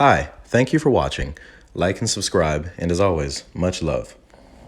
Hi, thank you for watching. Like and subscribe, and as always, much love.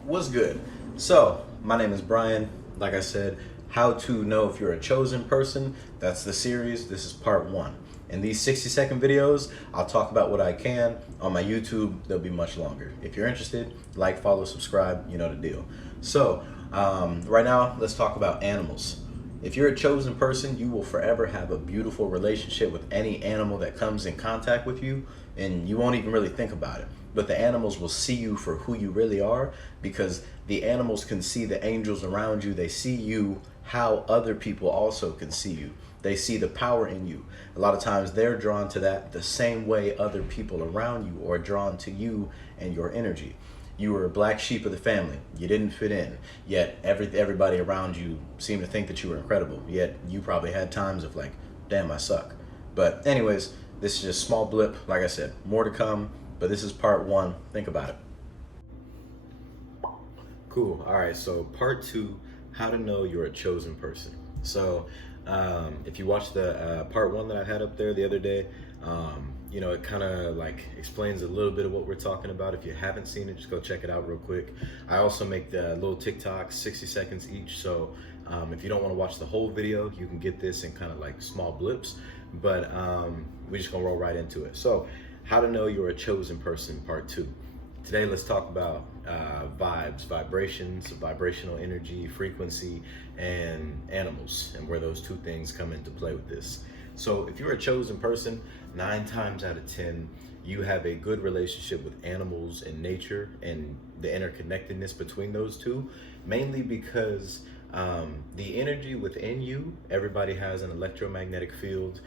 What's good? So, my name is Bryan. Like I said, how to know if you're a chosen person. That's the series. This is part one. In these 60-second videos, I'll talk about what I can. On my YouTube, they'll be much longer. If you're interested, like, follow, subscribe, you know the deal. So, right now, let's talk about animals. If you're a chosen person, you will forever have a beautiful relationship with any animal that comes in contact with you, and you won't even really think about it. But the animals will see you for who you really are, because the animals can see the angels around you. They see you how other people also can see you. They see the power in you. A lot of times they're drawn to that the same way other people around you are drawn to you and your energy. You were a black sheep of the family. You didn't fit in. Yet everybody around you seemed to think that you were incredible. Yet you probably had times of like, damn, I suck. But anyways, this is just a small blip. Like I said, more to come. But this is part one. Think about it. Cool. All right. So part two, how to know you're a chosen person. So if you watched the part one that I had up there the other day, it kind of like explains a little bit of what we're talking about. If you haven't seen it, just go check it out real quick. I also make the little TikToks, 60 seconds each. So if you don't want to watch the whole video, you can get this in kind of like small blips. But we're just gonna roll right into it. So how to know you're a chosen person, part two. Today, let's talk about vibes, vibrations, vibrational energy, frequency, and animals, and where those two things come into play with this. So if you're a chosen person, 9 times out of 10, you have a good relationship with animals and nature and the interconnectedness between those two, mainly because the energy within you, everybody has an electromagnetic field,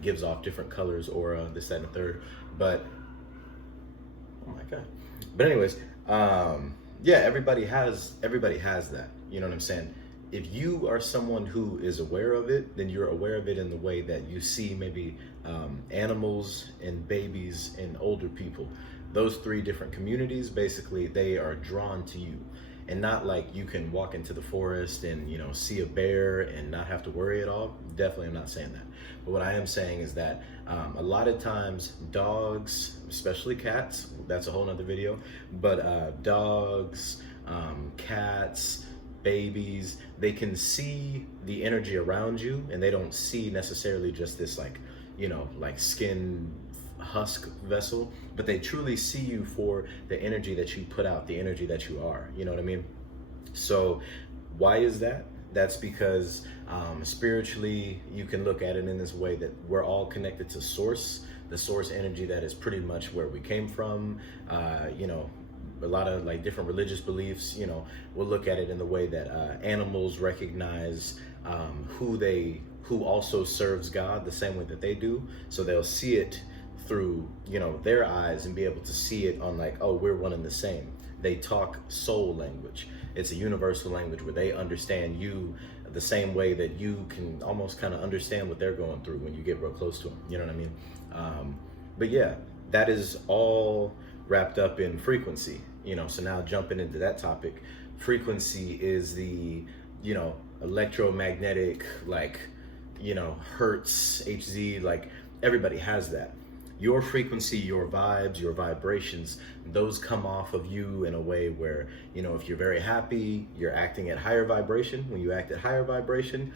gives off different colors, aura, this, that, and the third, but oh my god. But anyways, yeah, everybody has that. You know what I'm saying? If you are someone who is aware of it, then you're aware of it in the way that you see maybe animals and babies and older people. Those 3 different communities, basically, they are drawn to you. And not like you can walk into the forest and see a bear and not have to worry at all. Definitely, I'm not saying that. But what I am saying is that a lot of times dogs, especially cats, that's a whole nother video, but dogs, cats, babies, they can see the energy around you, and they don't see necessarily just this like skin husk vessel, but they truly see you for the energy that you put out, the energy that you are. You know what I mean? So why is that? That's because spiritually, you can look at it in this way that we're all connected to source, the source energy that is pretty much where we came from. A lot of like different religious beliefs, we'll look at it in the way that animals recognize who also serves God the same way that they do. So they'll see it through their eyes and be able to see it on like, oh, we're one and the same. They talk soul language. It's a universal language where they understand you the same way that you can almost kind of understand what they're going through when you get real close to them. You know what I mean? But yeah, that is all wrapped up in frequency. So now jumping into that topic, frequency is the electromagnetic, like hertz, HZ, like everybody has that. Your frequency, your vibes, your vibrations, those come off of you in a way where, if you're very happy, you're acting at higher vibration. When you act at higher vibration,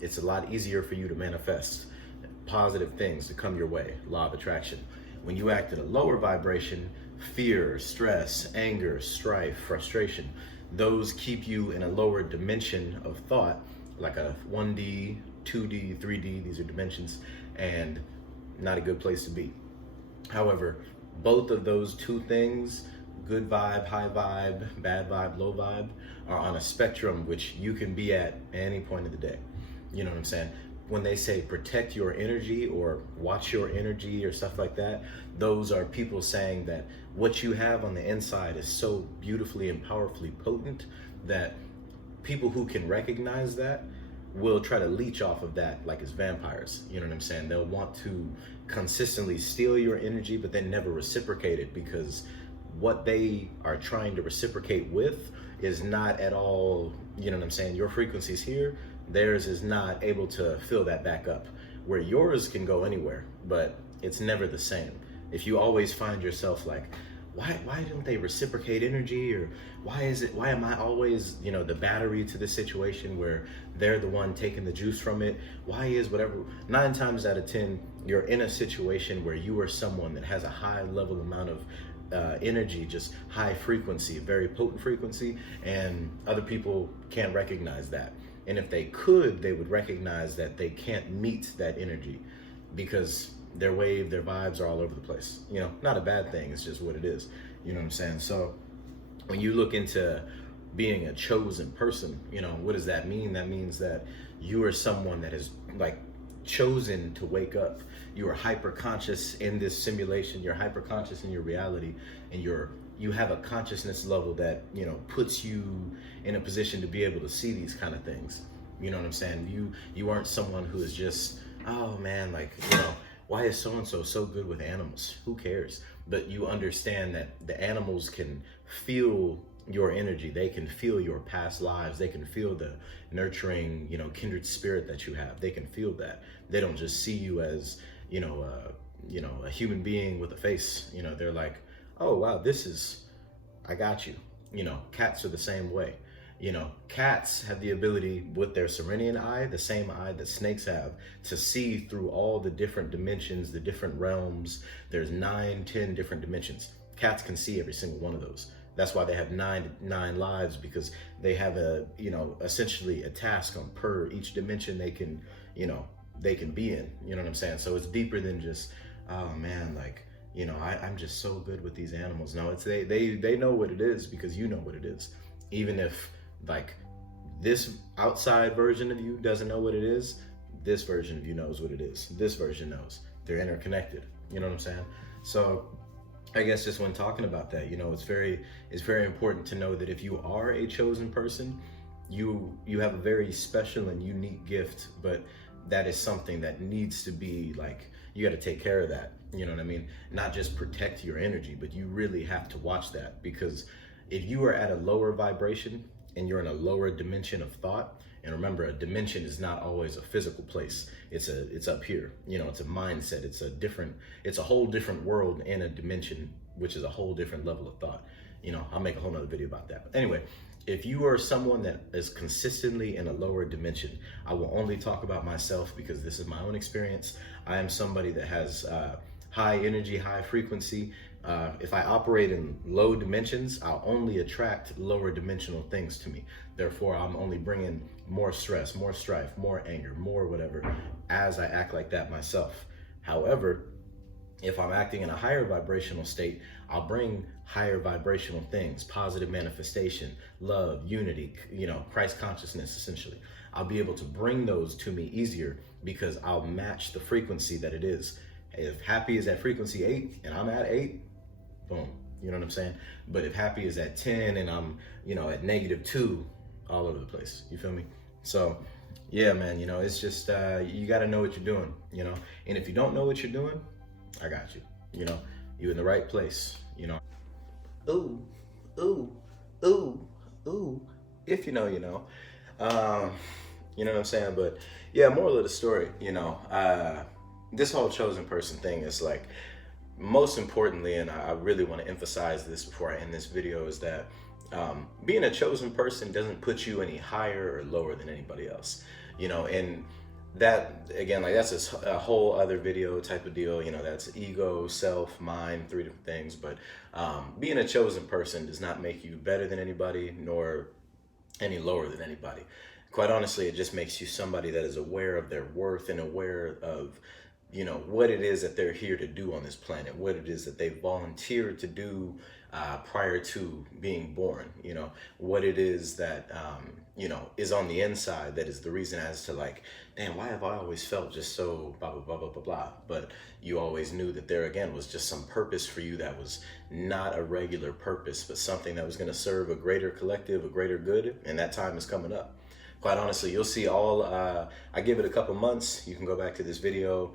it's a lot easier for you to manifest positive things to come your way, law of attraction. When you act at a lower vibration, fear, stress, anger, strife, frustration, those keep you in a lower dimension of thought, like a 1D, 2D, 3D, these are dimensions, and not a good place to be. However, both of those two things, good vibe, high vibe, bad vibe, low vibe, are on a spectrum which you can be at any point of the day. You know what I'm saying? When they say protect your energy or watch your energy or stuff like that, those are people saying that what you have on the inside is so beautifully and powerfully potent that people who can recognize that will try to leech off of that like it's vampires. You know what I'm saying? They'll want to consistently steal your energy, but then never reciprocate it, because what they are trying to reciprocate with is not at all, you know what I'm saying? Your frequency's here, theirs is not able to fill that back up. Where yours can go anywhere, but it's never the same. if you always find yourself like, why don't they reciprocate energy, or why am I always, the battery to this situation where they're the one taking the juice from it? Why is whatever, 9 times out of 10 you're in a situation where you are someone that has a high level amount of energy, just high frequency, very potent frequency, and other people can't recognize that. And if they could, they would recognize that they can't meet that energy because their wave, their vibes are all over the place. Not a bad thing, it's just what it is. You know what I'm saying? So when you look into being a chosen person, what does that mean? That means that you are someone that is like chosen to wake up. You are hyper conscious in this simulation, you're hyper conscious in your reality, and you have a consciousness level that puts you in a position to be able to see these kind of things. You know what I'm saying? You aren't someone who is just, oh man, like, why is so and so so good with animals? Who cares? But you understand that the animals can feel your energy, they can feel your past lives, they can feel the nurturing, kindred spirit that you have. They can feel that. They don't just see you as, a human being with a face. They're like, oh wow, I got you. Cats are the same way. Cats have the ability with their Serenian eye, the same eye that snakes have, to see through all the different dimensions, the different realms. There's 9, 10 different dimensions. Cats can see every single one of those. That's why they have nine lives, because they have essentially a task on per each dimension they can be in. You know what I'm saying? So it's deeper than just, oh man, like, I'm just so good with these animals. No, it's they know what it is because you know what it is. Even if like this outside version of you doesn't know what it is, this version of you knows what it is. This version knows. They're interconnected. You know what I'm saying? So I guess just when talking about that, it's very important to know that if you are a chosen person, you have a very special and unique gift, but that is something that needs to be like, you got to take care of that. You know what I mean? Not just protect your energy, but you really have to watch that, because if you are at a lower vibration and you're in a lower dimension of thought, and remember, a dimension is not always a physical place. It's up here. It's a mindset. It's a whole different world in a dimension, which is a whole different level of thought. I'll make a whole nother video about that. But anyway, if you are someone that is consistently in a lower dimension, I will only talk about myself because this is my own experience. I am somebody that has high energy, high frequency. If I operate in low dimensions, I'll only attract lower dimensional things to me. Therefore, I'm only bringing more stress, more strife, more anger, more whatever, as I act like that myself. However, if I'm acting in a higher vibrational state, I'll bring higher vibrational things, positive manifestation, love, unity, Christ consciousness, essentially. I'll be able to bring those to me easier because I'll match the frequency that it is. If happy is at frequency 8 and I'm at 8, boom, you know what I'm saying? But if happy is at 10 and I'm, at -2, all over the place, you feel me? So yeah, man, it's just, you got to know what you're doing, and if you don't know what you're doing, I got you, you're in the right place, ooh, ooh, ooh, ooh, if you know, you know what I'm saying? But yeah, moral of the story, this whole chosen person thing is like, most importantly, and I really want to emphasize this before I end this video, is that being a chosen person doesn't put you any higher or lower than anybody else, and that, again, like, that's a whole other video type of deal. That's ego, self, mind, 3 different things. But being a chosen person does not make you better than anybody nor any lower than anybody. Quite honestly, it just makes you somebody that is aware of their worth and aware of what it is that they're here to do on this planet, what it is that they volunteered to do prior to being born, what it is that, is on the inside that is the reason as to like, damn, why have I always felt just so blah, blah, blah, blah, blah, blah. But you always knew that there, again, was just some purpose for you that was not a regular purpose, but something that was going to serve a greater collective, a greater good, and that time is coming up. Quite honestly, you'll see all, I give it a couple months. You can go back to this video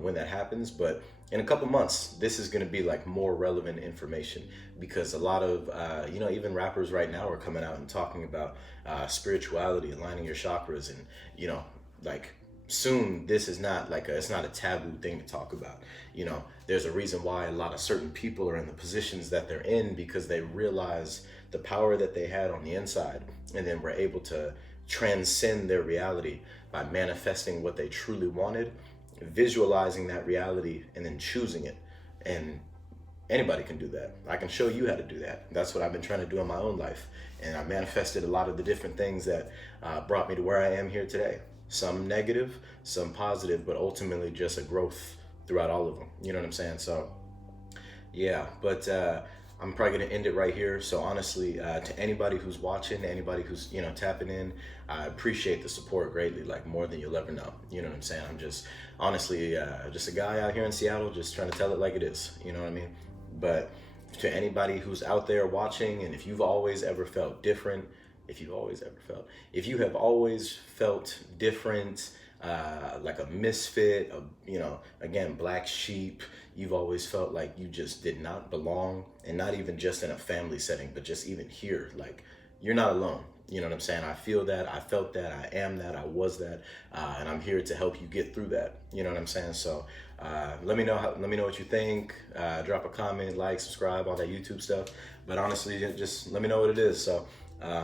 when that happens. But in a couple months, this is going to be like more relevant information, because a lot of, even rappers right now are coming out and talking about spirituality, aligning your chakras, and, like soon this is not like it's not a taboo thing to talk about. You know, there's a reason why a lot of certain people are in the positions that they're in, because they realize the power that they had on the inside, and then were able to transcend their reality by manifesting what they truly wanted, visualizing that reality, and then choosing it. And anybody can do that. I can show you how to do that. That's what I've been trying to do in my own life. And I manifested a lot of the different things that brought me to where I am here today. Some negative, some positive, but ultimately just a growth throughout all of them. You know what I'm saying? So, yeah, but I'm probably gonna end it right here. So honestly, to anybody who's watching, anybody who's tapping in, I appreciate the support greatly, like more than you'll ever know. You know what I'm saying? I'm just honestly just a guy out here in Seattle, just trying to tell it like it is. You know what I mean? But to anybody who's out there watching, and if you've always ever felt different, if you have always felt different, like a misfit, again, black sheep, you've always felt like you just did not belong, and not even just in a family setting, but just even here, like, you're not alone. You know what I'm saying? I feel that, I felt that, I am that, I was that, and I'm here to help you get through that. You know what I'm saying? So let me know what you think. Drop a comment, like, subscribe, all that YouTube stuff. But honestly, just let me know what it is. So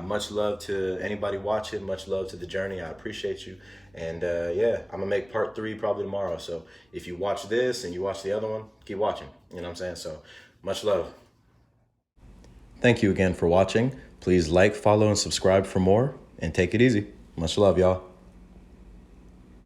much love to anybody watching. Much love to the journey. I appreciate you. And yeah, I'm gonna make part 3 probably tomorrow. So if you watch this and you watch the other one, keep watching. You know what I'm saying? So much love. Thank you again for watching. Please like, follow, and subscribe for more. And take it easy. Much love, y'all.